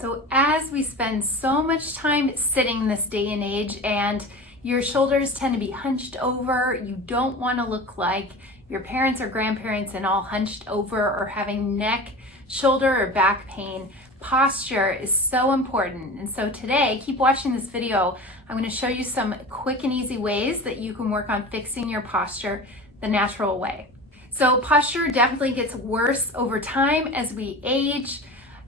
So as we spend so much time sitting this day and age, and your shoulders tend to be hunched over, you don't want to look like your parents or grandparents and all hunched over or having neck, shoulder, or back pain. Posture is so important. And so today, keep watching this video. I'm going to show you some quick and easy ways that you can work on fixing your posture the natural way. So posture definitely gets worse over time as we age.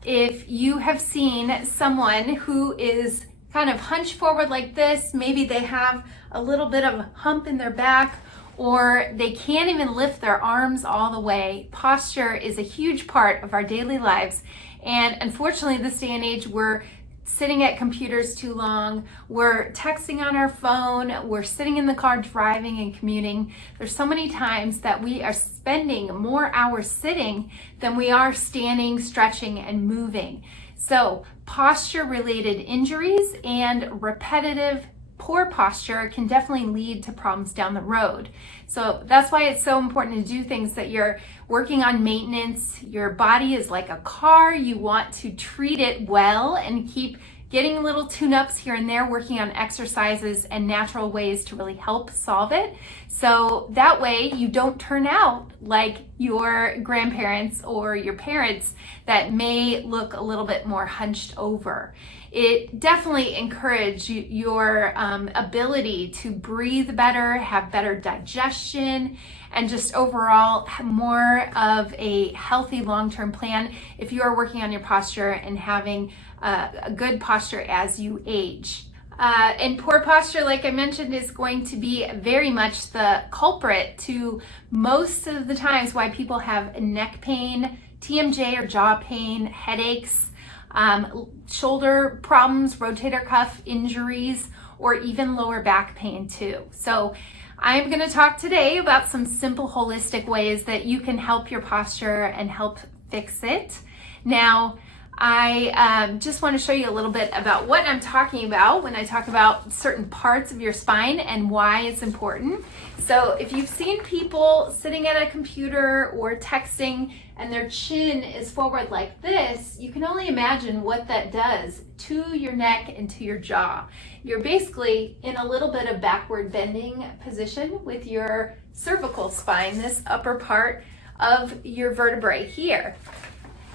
If you have seen someone who is kind of hunched forward like this, maybe they have a little bit of a hump in their back, or they can't even lift their arms all the way. Posture is a huge part of our daily lives. And unfortunately, this day and age, we're sitting at computers too long, we're texting on our phone, we're sitting in the car driving and commuting. There's so many times that we are spending more hours sitting than we are standing, stretching, and moving. So posture-related injuries and repetitive poor posture can definitely lead to problems down the road. So that's why it's so important to do things that you're working on maintenance. Your body is like a car. You want to treat it well and keep getting little tune-ups here and there, working on exercises and natural ways to really help solve it. So that way you don't turn out like your grandparents or your parents that may look a little bit more hunched over. It definitely encourages your ability to breathe better, have better digestion, and just overall more of a healthy long-term plan if you are working on your posture and having a good posture as you age. And poor posture, like I mentioned, is going to be very much the culprit to most of the times why people have neck pain, TMJ or jaw pain, headaches, shoulder problems, rotator cuff injuries, or even lower back pain too. So I'm going to talk today about some simple holistic ways that you can help your posture and help fix it. Now, I just want to show you a little bit about what I'm talking about when I talk about certain parts of your spine and why it's important. So if you've seen people sitting at a computer or texting and their chin is forward like this, you can only imagine what that does to your neck and to your jaw. You're basically in a little bit of backward bending position with your cervical spine, this upper part of your vertebrae here.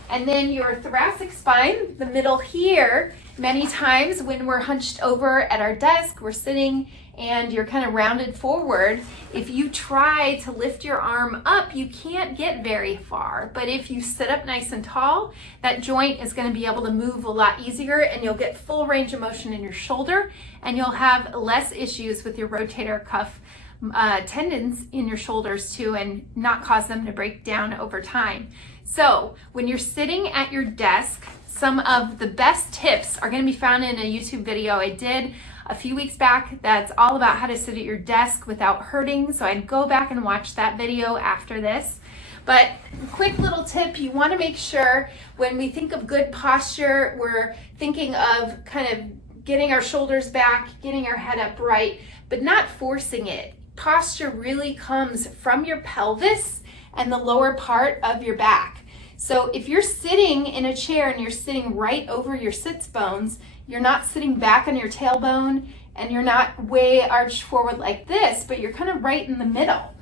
And then your thoracic spine, the middle here, many times when we're hunched over at our desk, we're sitting and you're kind of rounded forward. If you try to lift your arm up, you can't get very far. But if you sit up nice and tall, that joint is going to be able to move a lot easier and you'll get full range of motion in your shoulder and you'll have less issues with your rotator cuff tendons in your shoulders too, and not cause them to break down over time. So when you're sitting at your desk, some of the best tips are going to be found in a YouTube video I did a few weeks back that's all about how to sit at your desk without hurting. So I'd go back and watch that video after this. But quick little tip, you want to make sure when we think of good posture, we're thinking of kind of getting our shoulders back, getting our head upright, but not forcing it. Posture really comes from your pelvis and the lower part of your back. So if you're sitting in a chair and you're sitting right over your sits bones, you're not sitting back on your tailbone and you're not way arched forward like this, but you're kind of right in the middle.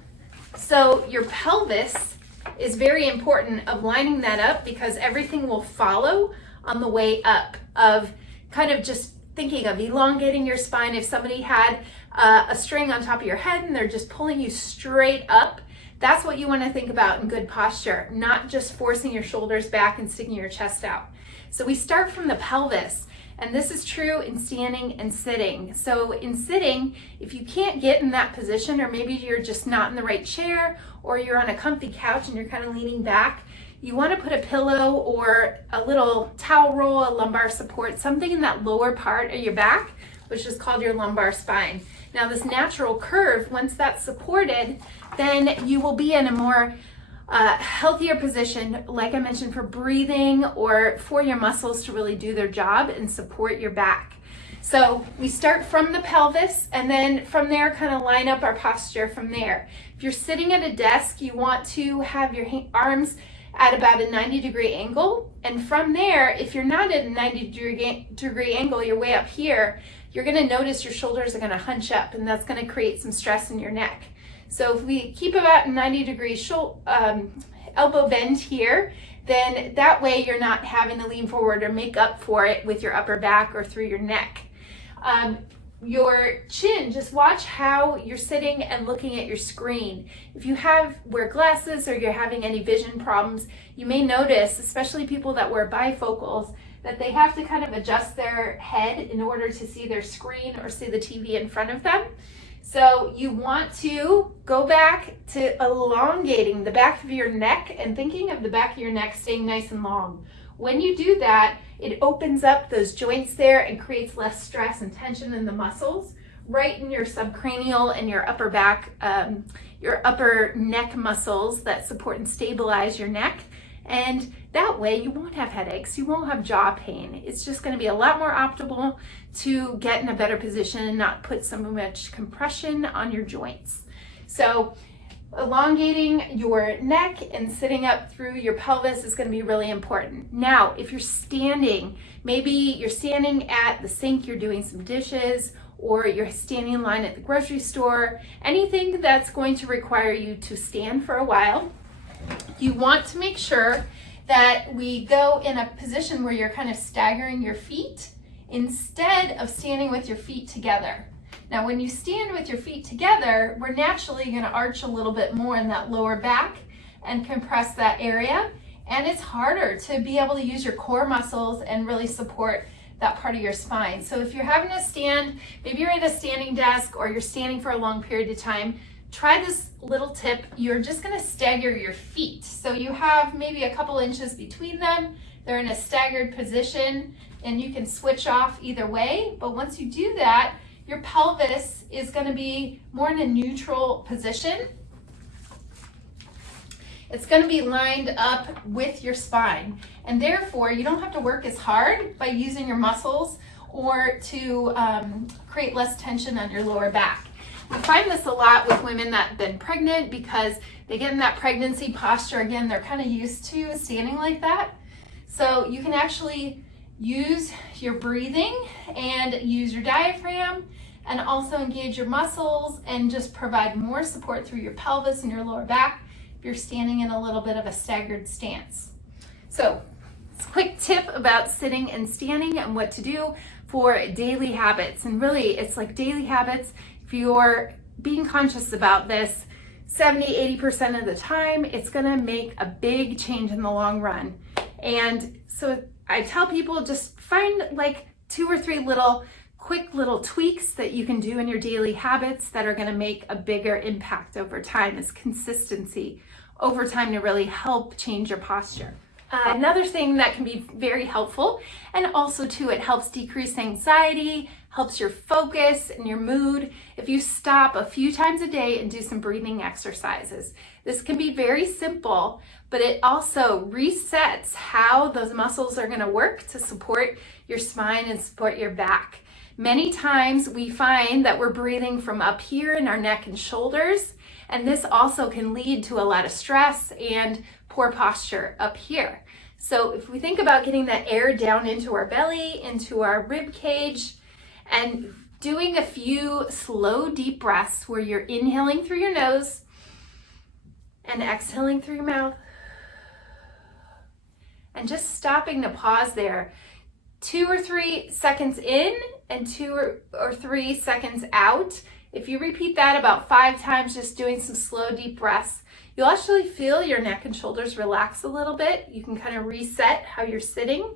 So your pelvis is very important of lining that up because everything will follow on the way up, of kind of just thinking of elongating your spine. If somebody had a string on top of your head and they're just pulling you straight up, that's what you want to think about in good posture, not just forcing your shoulders back and sticking your chest out. So we start from the pelvis, and this is true in standing and sitting. So in sitting, if you can't get in that position, or maybe you're just not in the right chair, or you're on a comfy couch and you're kind of leaning back, you want to put a pillow or a little towel roll, a lumbar support, something in that lower part of your back, which is called your lumbar spine. Now this natural curve, once that's supported, then you will be in a more healthier position, like I mentioned, for breathing or for your muscles to really do their job and support your back. So we start from the pelvis, and then from there kind of line up our posture from there. If you're sitting at a desk, you want to have your arms at about a 90-degree angle. And from there, if you're not at a 90-degree angle, you're way up here, you're gonna notice your shoulders are gonna hunch up, and that's gonna create some stress in your neck. So if we keep about a 90-degree elbow bend here, then that way you're not having to lean forward or make up for it with your upper back or through your neck. Your chin, just watch how you're sitting and looking at your screen. If you wear glasses or you're having any vision problems, you may notice, especially people that wear bifocals, that they have to kind of adjust their head in order to see their screen or see the TV in front of them. So you want to go back to elongating the back of your neck and thinking of the back of your neck staying nice and long. When you do that, it opens up those joints there and creates less stress and tension in the muscles right in your subcranial and your upper back, your upper neck muscles that support and stabilize your neck. And that way you won't have headaches, you won't have jaw pain. It's just going to be a lot more optimal to get in a better position and not put so much compression on your joints. So elongating your neck and sitting up through your pelvis is going to be really important. Now, if you're standing, maybe you're standing at the sink, you're doing some dishes, or you're standing in line at the grocery store, anything that's going to require you to stand for a while, you want to make sure that we go in a position where you're kind of staggering your feet instead of standing with your feet together. Now, when you stand with your feet together, we're naturally going to arch a little bit more in that lower back and compress that area. And it's harder to be able to use your core muscles and really support that part of your spine. So if you're having to stand, maybe you're at a standing desk or you're standing for a long period of time, try this little tip. You're just going to stagger your feet. So you have maybe a couple inches between them. They're in a staggered position and you can switch off either way. But once you do that, your pelvis is going to be more in a neutral position. It's going to be lined up with your spine, and therefore you don't have to work as hard by using your muscles or to create less tension on your lower back. We find this a lot with women that have been pregnant because they get in that pregnancy posture. Again, they're kind of used to standing like that. So you can actually use your breathing and use your diaphragm and also engage your muscles and just provide more support through your pelvis and your lower back if you're standing in a little bit of a staggered stance. So, it's a quick tip about sitting and standing and what to do for daily habits. And really, it's like daily habits. If you're being conscious about this 70-80% of the time, it's gonna make a big change in the long run. And so I tell people just find like 2 or 3 quick little tweaks that you can do in your daily habits that are going to make a bigger impact over time. Is consistency over time to really help change your posture. Another thing that can be very helpful, and also too, it helps decrease anxiety, helps your focus and your mood, if you stop a few times a day and do some breathing exercises. This can be very simple, but it also resets how those muscles are going to work to support your spine and support your back. Many times we find that we're breathing from up here in our neck and shoulders, and this also can lead to a lot of stress and poor posture up here. So if we think about getting that air down into our belly, into our rib cage, and doing a few slow, deep breaths where you're inhaling through your nose and exhaling through your mouth, and just stopping to pause there 2 or 3 seconds in and 2 or 3 seconds out. If you repeat that about 5 times, just doing some slow, deep breaths, you'll actually feel your neck and shoulders relax a little bit. You can kind of reset how you're sitting,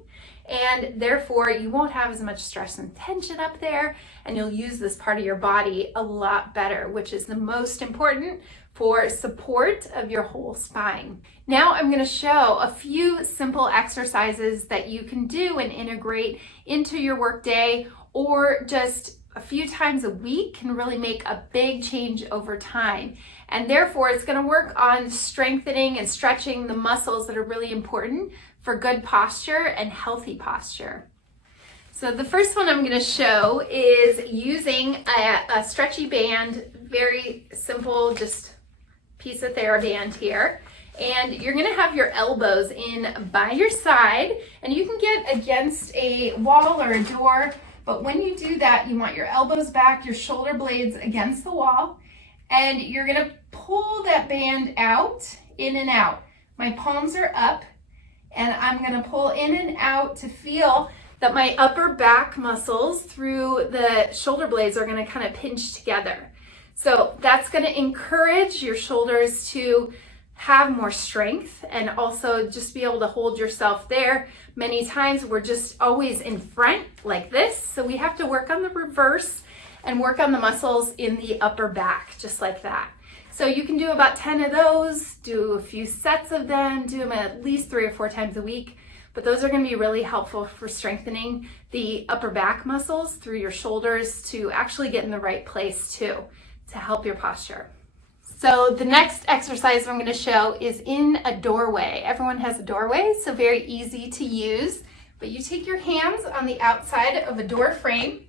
and therefore you won't have as much stress and tension up there, and you'll use this part of your body a lot better, which is the most important for support of your whole spine. Now I'm going to show a few simple exercises that you can do and integrate into your workday, or just a few times a week can really make a big change over time. And therefore it's going to work on strengthening and stretching the muscles that are really important for good posture and healthy posture. So the first one I'm going to show is using a stretchy band, very simple, just piece of TheraBand here. And you're gonna have your elbows in by your side, and you can get against a wall or a door, but when you do that, you want your elbows back, your shoulder blades against the wall, and you're gonna pull that band out, in and out. My palms are up, and I'm gonna pull in and out to feel that my upper back muscles through the shoulder blades are gonna kind of pinch together. So that's gonna encourage your shoulders to have more strength and also just be able to hold yourself there. Many times we're just always in front like this, so we have to work on the reverse and work on the muscles in the upper back, just like that. So you can do about 10 of those, do a few sets of them, do them at least 3 or 4 times a week, but those are gonna be really helpful for strengthening the upper back muscles through your shoulders to actually get in the right place too, to help your posture. So the next exercise I'm going to show is in a doorway. Everyone has a doorway, so very easy to use. But you take your hands on the outside of a door frame,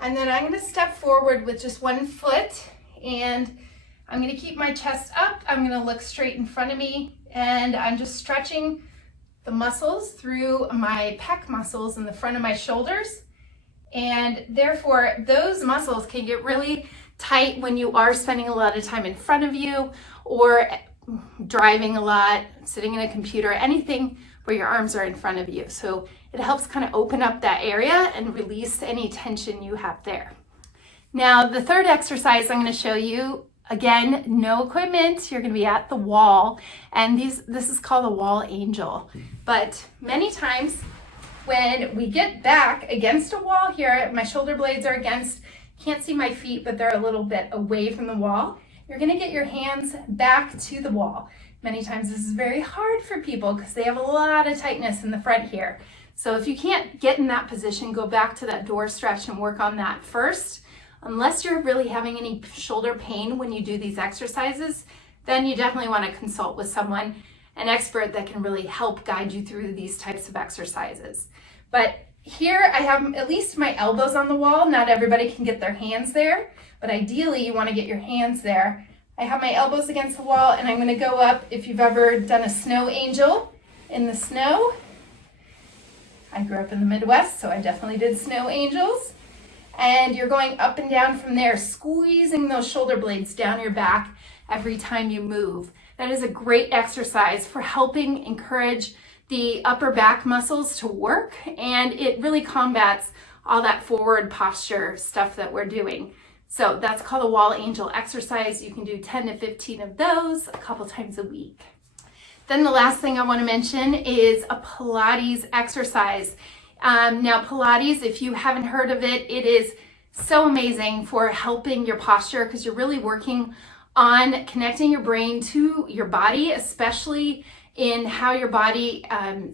and then I'm going to step forward with just one foot, and I'm going to keep my chest up. I'm going to look straight in front of me, and I'm just stretching the muscles through my pec muscles in the front of my shoulders. And therefore, those muscles can get really tight when you are spending a lot of time in front of you or driving a lot, sitting in a computer, anything where your arms are in front of you. So it helps kind of open up that area and release any tension you have there. Now, the third exercise I'm going to show you, again, no equipment. You're going to be at the wall, and this is called a wall angel. But many times when we get back against a wall here, my shoulder blades are against, can't see my feet, but they're a little bit away from the wall. You're gonna get your hands back to the wall. Many times this is very hard for people because they have a lot of tightness in the front here. So if you can't get in that position, go back to that door stretch and work on that first. Unless you're really having any shoulder pain when you do these exercises, then you definitely want to consult with someone, an expert that can really help guide you through these types of exercises. But here I have at least my elbows on the wall. Not everybody can get their hands there, but ideally you want to get your hands there. I have my elbows against the wall, and I'm going to go up. If you've ever done a snow angel in the snow, I grew up in the Midwest, so I definitely did snow angels. And you're going up and down from there, squeezing those shoulder blades down your back every time you move. That is a great exercise for helping encourage the upper back muscles to work, and it really combats all that forward posture stuff that we're doing. So that's called a wall angel exercise. You can do 10 to 15 of those a couple times a week. Then the last thing I want to mention is a Pilates exercise. Now Pilates, if you haven't heard of it, it is so amazing for helping your posture because you're really working on connecting your brain to your body, especially in how your body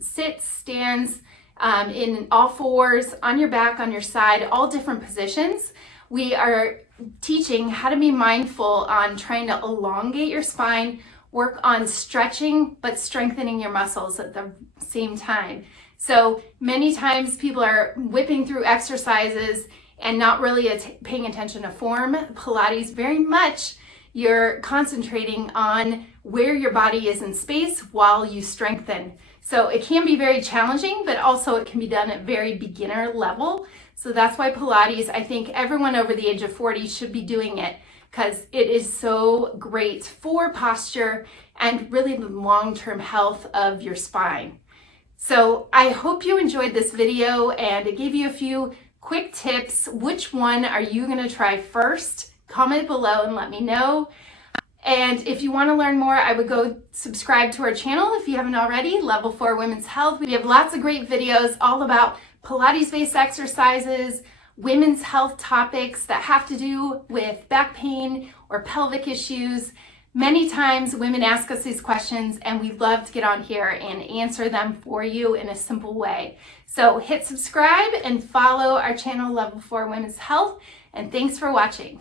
sits, stands, in all fours, on your back, on your side, all different positions. We are teaching how to be mindful on trying to elongate your spine, work on stretching, but strengthening your muscles at the same time. So many times people are whipping through exercises and not really paying attention to form. Pilates, very much you're concentrating on where your body is in space while you strengthen. So it can be very challenging, but also it can be done at very beginner level. So that's why Pilates, I think everyone over the age of 40 should be doing it because it is so great for posture and really the long-term health of your spine. So I hope you enjoyed this video and it gave you a few quick tips. Which one are you going to try first? Comment below and let me know. And if you want to learn more, I would go subscribe to our channel if you haven't already, Level 4 Women's Health. We have lots of great videos all about Pilates-based exercises, women's health topics that have to do with back pain or pelvic issues. Many times women ask us these questions and we love to get on here and answer them for you in a simple way. So hit subscribe and follow our channel, Level 4 Women's Health, and thanks for watching.